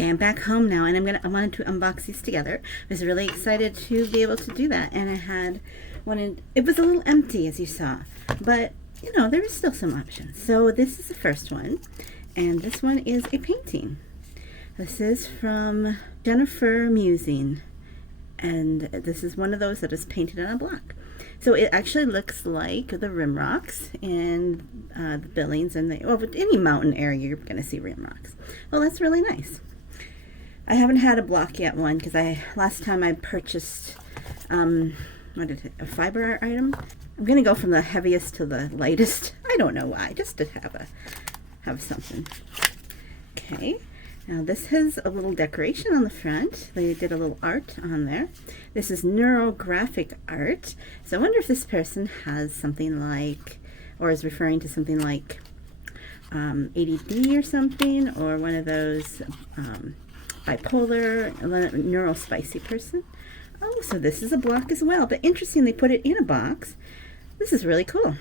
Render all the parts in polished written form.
Okay, I'm back home now, and I wanted to unbox these together. I was really excited to be able to do that, and I had wanted. It was a little empty, as you saw, but you know there was still some options. So this is the first one, and this one is a painting. This is from Jennifer Musing, and this is one of those that is painted on a block. So it actually looks like the rim rocks in the Billings and any mountain area you're going to see rim rocks. Well, that's really nice. I haven't had a block yet one because last time I purchased a fiber art item. I'm going to go from the heaviest to the lightest. I don't know why, just to have something. Okay. Now this has a little decoration on the front. They did a little art on there. This is neurographic art. So I wonder if this person has something like, or is referring to something like ADD or something, or one of those bipolar, neurospicy person. Oh, so this is a block as well. But interesting, they put it in a box. This is really cool.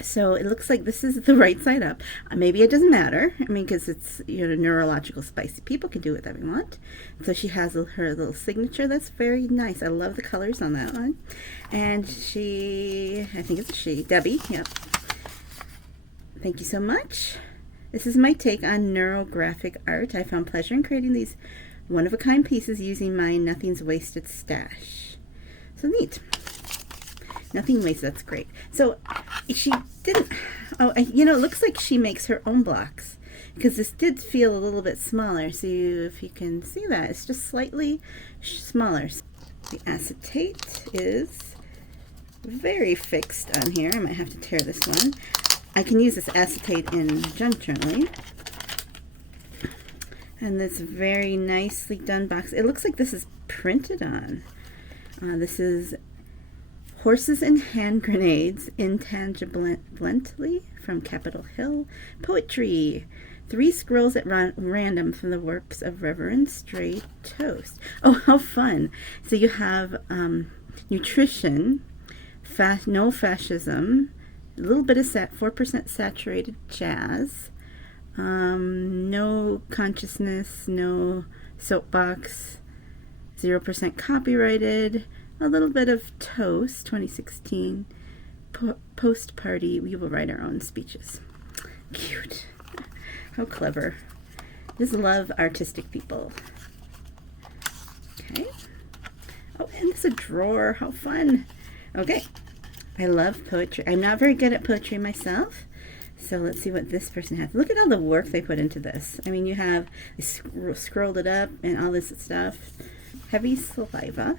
So it looks like this is the right side up. Maybe it doesn't matter. I mean, because it's, you know, neurological spicy. People can do whatever they want. So she has her little signature. That's very nice. I love the colors on that one. And I think it's she, Debbie. Yep. Thank you so much. This is my take on neurographic art. I found pleasure in creating these one-of-a-kind pieces using my Nothing's Wasted stash. So neat. Nothing wasted. That's great. So she didn't. Oh, you know, it looks like she makes her own blocks because this did feel a little bit smaller. So if you can see that, it's just slightly smaller. The acetate is very fixed on here. I might have to tear this one. I can use this acetate in junk journaling. And this very nicely done box. It looks like this is printed on. This is Horses and Hand Grenades, Intangibly from Capitol Hill. Poetry. 3 scrolls at random from the works of Reverend Stray Toast. Oh, how fun. So you have nutrition, no fascism, a little bit of 4% saturated jazz, no consciousness, no soapbox, 0% copyrighted, a little bit of toast, 2016, post party, we will write our own speeches. Cute. How clever. Just love artistic people. Okay. Oh, and there's a drawer. How fun. Okay. I love poetry. I'm not very good at poetry myself. So let's see what this person has. Look at all the work they put into this. I mean, they scrolled it up and all this stuff. Heavy saliva.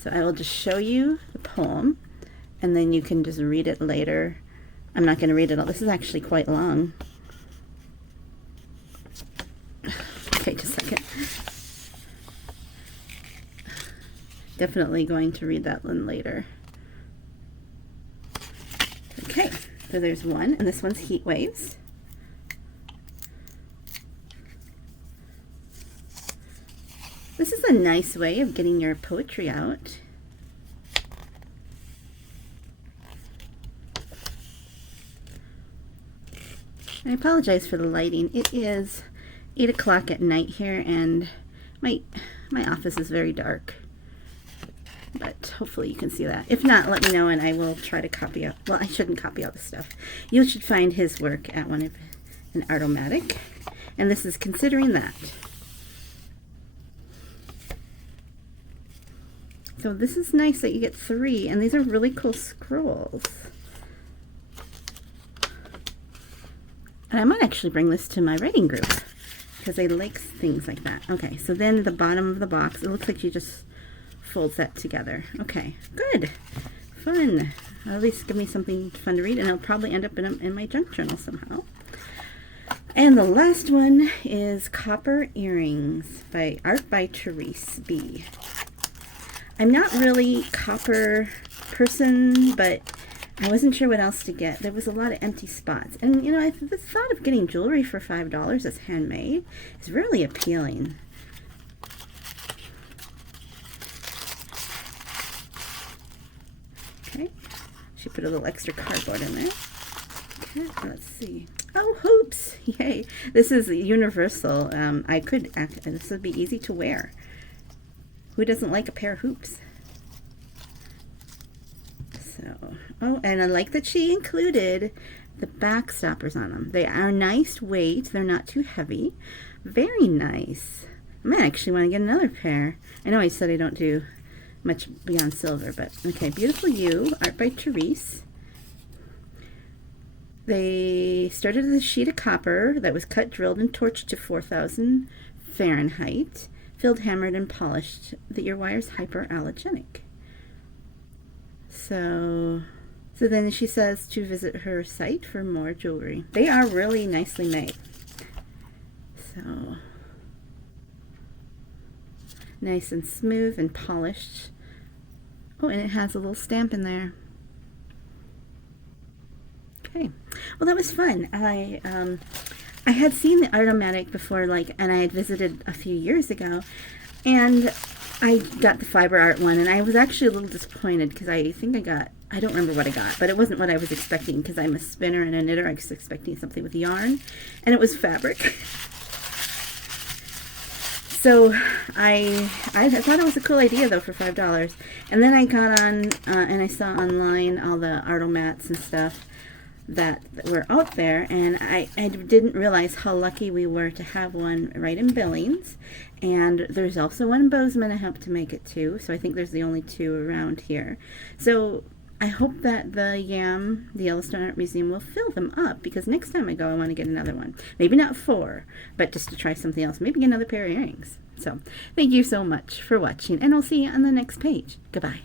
So I will just show you the poem, and then you can just read it later. I'm not going to read it all. This is actually quite long. Okay, just a second. Definitely going to read that one later. Okay, so there's one, and this one's Heat Waves. This is a nice way of getting your poetry out. I apologize for the lighting. It is 8 o'clock at night here, and my office is very dark. But hopefully you can see that. If not, let me know and I will try to copy out. Well, I shouldn't copy all the stuff. You should find his work at an Artomatic. And this is Considering That. So this is nice that you get 3, and these are really cool scrolls. And I might actually bring this to my writing group because I like things like that. Okay, so then the bottom of the box, it looks like you just folds that together. Okay, good. Fun. At least give me something fun to read, and it'll probably end up in my junk journal somehow. And the last one is Copper Earrings by Therese B. I'm not really copper person, but I wasn't sure what else to get. There was a lot of empty spots. And, you know, the thought of getting jewelry for $5 that's handmade is really appealing. Okay. She put a little extra cardboard in there. Okay, let's see. Oh, hoops! Yay! This is universal. This would be easy to wear. Who doesn't like a pair of hoops? So, oh, and I like that she included the back stoppers on them. They are nice weight. They're not too heavy. Very nice. I might actually want to get another pair. I know I said I don't do much beyond silver, but okay. Beautiful You, art by Therese. They started with a sheet of copper that was cut, drilled, and torched to 4,000 Fahrenheit, filled, hammered, and polished. The ear wire is hyperallergenic. So then she says to visit her site for more jewelry. They are really nicely made. So nice and smooth and polished. Oh, and it has a little stamp in there. Okay, well, that was fun. I had seen the Artomatic before, and I had visited a few years ago, and I got the fiber art one, and I was actually a little disappointed because I don't remember what I got, but it wasn't what I was expecting because I'm a spinner and a knitter. I was expecting something with yarn, and it was fabric. So I thought it was a cool idea, though, for $5. And then I got on and I saw online all the Artomats and stuff that were out there, and I didn't realize how lucky we were to have one right in Billings. And there's also one in Bozeman I helped to make it too, so I think there's the only two around here. So I hope that the Yellowstone Art Museum, will fill them up, because next time I go I want to get another one. Maybe not 4, but just to try something else. Maybe get another pair of earrings. So thank you so much for watching, and I'll see you on the next page. Goodbye.